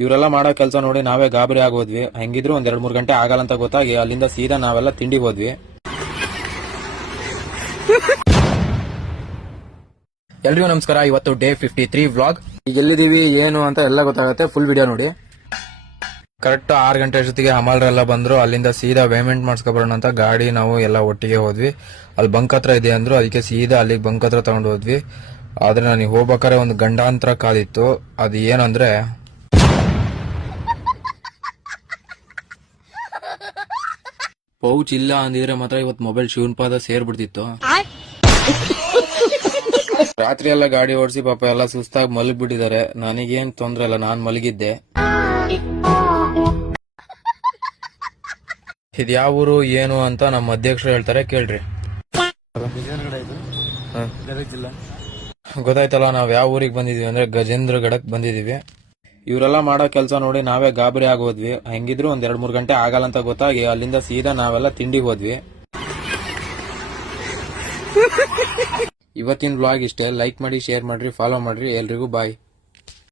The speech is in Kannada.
ಇವರೆಲ್ಲ ಮಾಡೋ ಕೆಲಸ ನೋಡಿ ನಾವೇ ಗಾಬರಿ ಆಗೋದ್ವಿ. ಹೆಂಗಿದ್ರು ಒಂದ್ 2-3 ಗಂಟೆ ಆಗಲ್ಲ ಅಂತ ಗೊತ್ತಾಗಿ ಅಲ್ಲಿಂದ ಸೀದಾ ನಾವೆಲ್ಲ ತಿಂಡಿಗೆ ಹೋದ್ವಿ. ಎಲ್ರಿಗೂ ನಮಸ್ಕಾರ. ಇವತ್ತು ಡೇ 53 ವ್ಲಾಗ್. ಈಗ ಎಲ್ಲಿದೀವಿ ಏನು ಅಂತ ಎಲ್ಲ ಗೊತ್ತಾಗುತ್ತೆ, ಫುಲ್ ವಿಡಿಯೋ ನೋಡಿ. ಕರೆಕ್ಟ್ 6 ಗಂಟೆ ಅಷ್ಟೊತ್ತಿಗೆ ಹಮಾಲ್ರೆಲ್ಲ ಬಂದ್ರು. ಅಲ್ಲಿಂದ ಸೀದಾ ಪೇಮೆಂಟ್ ಮಾಡಿಸ್ಕೊಬರೋಣ ಅಂತ ಗಾಡಿ ನಾವು ಎಲ್ಲ ಒಟ್ಟಿಗೆ ಹೋದ್ವಿ. ಅಲ್ಲಿ ಬಂಕ್ ಹತ್ರ ಇದೆ ಅಂದ್ರು, ಅದಕ್ಕೆ ಸೀದಾ ಅಲ್ಲಿಗೆ ಬಂಕ್ ಹತ್ರ ತಗೊಂಡು ಹೋದ್ವಿ. ಆದ್ರೆ ನನಗೆ ಹೋಗ್ಬೇಕಾದ್ರೆ ಒಂದು ಗಂಡಾಂತರ ಕಾದಿತ್ತು. ಅದು ಏನಂದ್ರೆ ಪೌಚ್ ಇಲ್ಲ ಅಂದಿದ್ರೆ ಮಾತ್ರ ಇವತ್ತು ಮೊಬೈಲ್ ಶಿವನ್ ಪಾದ ಸೇರ್ಬಿಡ್ತಿತ್ತು. ರಾತ್ರಿ ಎಲ್ಲ ಗಾಡಿ ಓಡಿಸಿ ಪಾಪ ಎಲ್ಲ ಸುಸ್ತಾಗಿ ಮಲಗ್ಬಿಟ್ಟಿದ್ದಾರೆ. ನನಗೇನ್ ತೊಂದ್ರೆ ಇಲ್ಲ, ನಾನ್ ಮಲಗಿದ್ದೆ. ಇದು ಯಾವ ಊರು ಏನು ಅಂತ ನಮ್ಮ ಅಧ್ಯಕ್ಷರು ಹೇಳ್ತಾರೆ, ಕೇಳ್ರಿ. ಗೊತ್ತಾಯ್ತಲ್ಲ, ನಾವ್ ಯಾವ ಊರಿಗೆ ಬಂದಿದೀವಿ ಅಂದ್ರೆ ಗಜೇಂದ್ರಗಡಕ್ ಬಂದಿದೀವಿ. ಇವರೆಲ್ಲ ಮಾಡೋ ಕೆಲಸ ನೋಡಿ ನಾವೇ ಗಾಬರಿ ಆಗೋದ್ವಿ. ಹೆಂಗಿದ್ರು ಒಂದ್ 2-3 ಗಂಟೆ ಆಗಲ್ಲ ಅಂತ ಗೊತ್ತಾಗಿ ಅಲ್ಲಿಂದ ಸೀದಾ ನಾವೆಲ್ಲ ತಿಂಡಿಗೆ ಹೋದ್ವಿ. ಇವತ್ತಿನ ಬ್ಲಾಗ್ ಇಷ್ಟೇ. ಲೈಕ್ ಮಾಡಿ, ಶೇರ್ ಮಾಡ್ರಿ, ಫಾಲೋ ಮಾಡ್ರಿ. ಎಲ್ರಿಗೂ ಬಾಯ್.